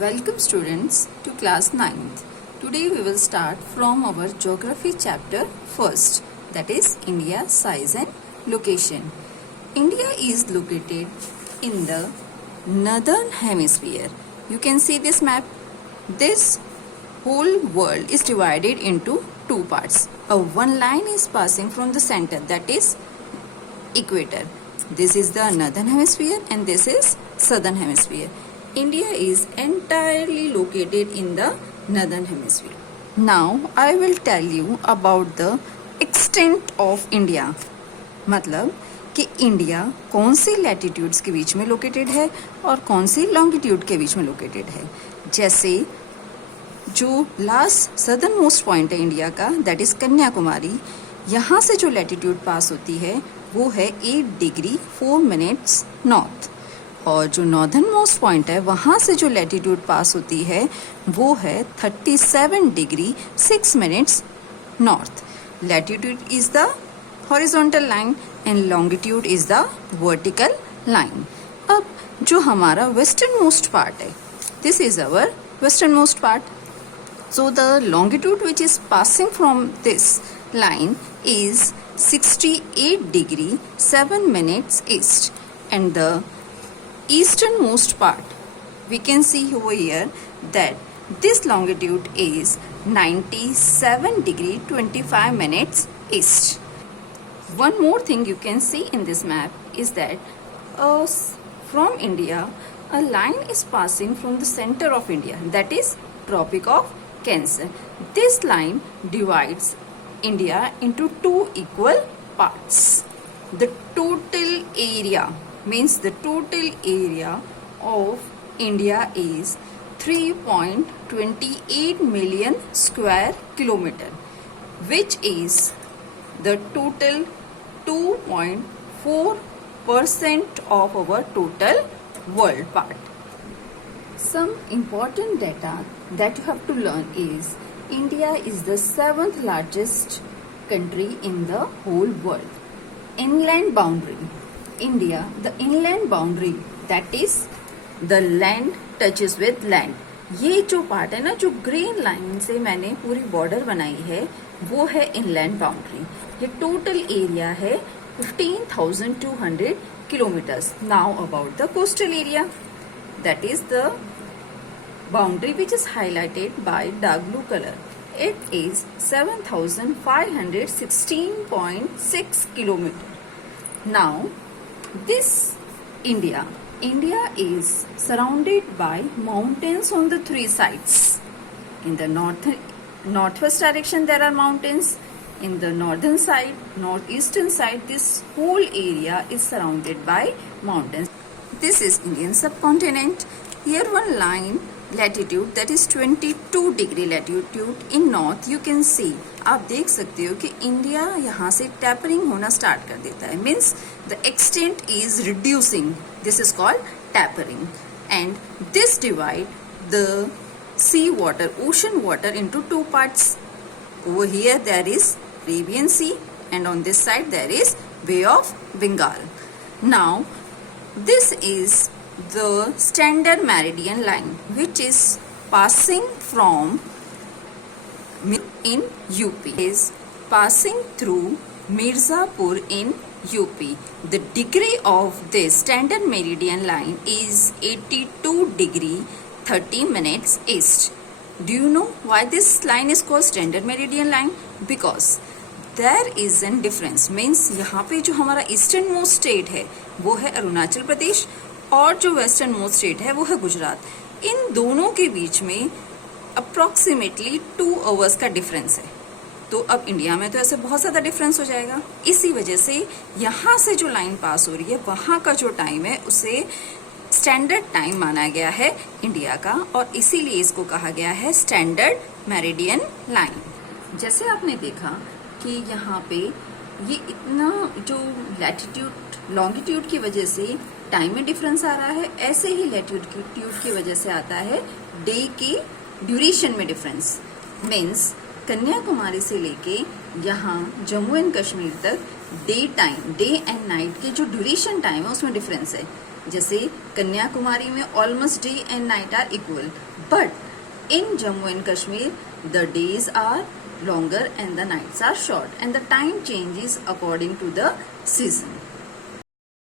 Welcome students to class 9th. Today we will start from our geography chapter first, that is India size and location. India is located in the northern hemisphere. You can see this map. This whole world is divided into two parts. One line is passing from the center, that is equator. This is the northern hemisphere and this is southern hemisphere. India is entirely located in the northern hemisphere. Now I will tell you about the extent of India. मतलब कि India कौन सी latitudes के बीच में located है और कौन सी longitude के बीच में लोकेटेड है. जैसे जो लास्ट सदर्न मोस्ट पॉइंट है इंडिया का, दैट इज कन्याकुमारी. यहाँ से जो लैटिट्यूड पास होती है वो है 8 डिग्री 4 मिनट्स नॉर्थ, और जो नॉर्दर्न मोस्ट पॉइंट है वहाँ से जो लैटिट्यूड पास होती है वो है 37 degree 6 minutes north. Latitude is the horizontal line and longitude is the vertical line. अब जो हमारा वेस्टर्न मोस्ट पार्ट है, this is our western most part. So the longitude which is passing from this line is 68 degree 7 minutes east, and the easternmost part we can see over here that this longitude is 97 degree 25 minutes east. One more thing you can see in this map is that from India a line is passing from the center of India, that is Tropic of Cancer. This line divides India into two equal parts. The total area means the total area of India is 3.28 million square kilometer, which is the total 2.4% of our total world part. Some important data that you have to learn is India is the 7th largest country in the whole world. Inland boundary. India, the inland boundary, that is the land touches with land. ये जो part है ना, जो green line से मैंने पूरी border बनाई है वो है इनलैंड बाउंड्री. ये टोटल एरिया है 15,200 kilometres. Now about the coastal area, that is the boundary which is highlighted by dark blue color. It is 7,516.6 kilometer. Now this India is surrounded by mountains on the three sides. In the northwest direction there are mountains. In the northern side, northeastern side, this whole area is surrounded by mountains. This is Indian subcontinent. Here one line latitude, that is 22 degree latitude in north. You can see, आप देख सकते हो कि India यहाँ से tapering होना start कर देता है. Means the extent is reducing. This is called tapering. And this divide the sea water, ocean water, into two parts. Over here there is Arabian Sea and on this side there is Bay of Bengal. Now this is the standard meridian line which is passing from in UP, is passing through Mirzapur in UP. The degree of this standard meridian line is 82 degree 30 minutes east. Do you know why this line is called standard meridian line? Because there is a difference. Means यहाँ पे जो हमारा eastern most state है वो है अरुणाचल प्रदेश और जो western most state है वो है गुजरात. इन दोनों के बीच में अप्रॉक्सीमेटली 2 आवर्स का डिफरेंस है. तो अब इंडिया में तो ऐसे बहुत ज़्यादा डिफरेंस हो जाएगा. इसी वजह से यहाँ से जो लाइन पास हो रही है वहाँ का जो टाइम है उसे स्टैंडर्ड टाइम माना गया है इंडिया का, और इसीलिए इसको कहा गया है स्टैंडर्ड मेरिडियन लाइन. जैसे आपने देखा कि यहाँ पे ये इतना जो लैटिट्यूड लॉन्गिट्यूड की वजह से टाइम में डिफरेंस आ रहा है, ऐसे ही लैटिट्यूड की वजह से आता है डे के ड्यूरेशन में डिफरेंस. मीन्स कन्याकुमारी से लेके यहाँ जम्मू एंड कश्मीर तक day time, day and night के जो ड्यूरेशन टाइम है उसमें डिफरेंस है. जैसे कन्याकुमारी में almost day and night are equal, but in Jammu and Kashmir the days are longer and the nights are short and the time changes according to the season.